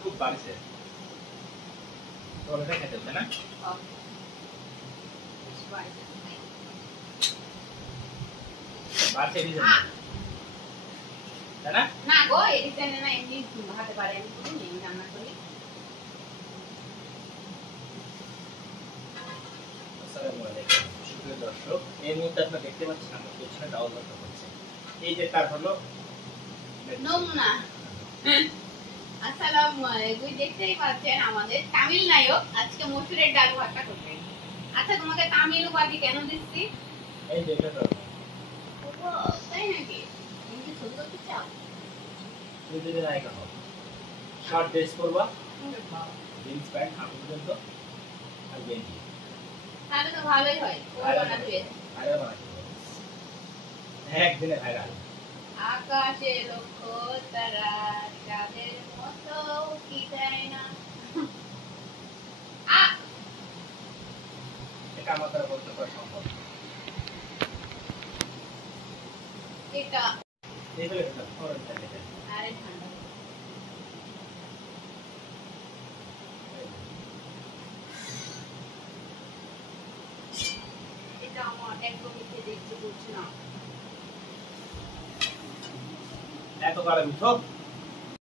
খুব বাড়ছে তোর এটা খেতে হবে না বাড়ছে দিছে না না গো এদিকে না এমনি ভাতে পারে আমি তো নেই রান্না করি আসসালামু আলাইকুম সুপ্রিয় দর্শক এই মুহূর্তে আপনারা দেখতে পাচ্ছেন আমার পেছনে ডাউল ভাত হচ্ছে এই যে তার হলো নমুনা আসসালামু আলাইকুম দেখতেই পাচ্ছেন আমাদের তামিল নায়ক আজকে মসুরের ডাল ভাতটা করবে আচ্ছা তোমাকে তামিল উপাধি কেন দিচ্ছি এই যে এটা তো ও তাই নাকি তুমি কি ছোট করতে চাও তুই যদি নাই খাও শর্ট ড্রেস করবা জিন্স প্যান্ট হাফ পর্যন্ত আর গেঞ্জি তাহলে তো ভালোই হয় ও বানাতে হবে আরে বানাই একদিনে ভাইরাল আকাশে লক্ষ্য তারা চাঁদের মতো কি যায় না এটা আমার দ্বারা বলতে করা সম্ভব এটা এইগুলো এটা ফরেন এটা আরে ঠান্ডা এটা আমার একদমই খেতে ইচ্ছে করছে না এত কারা মিঠো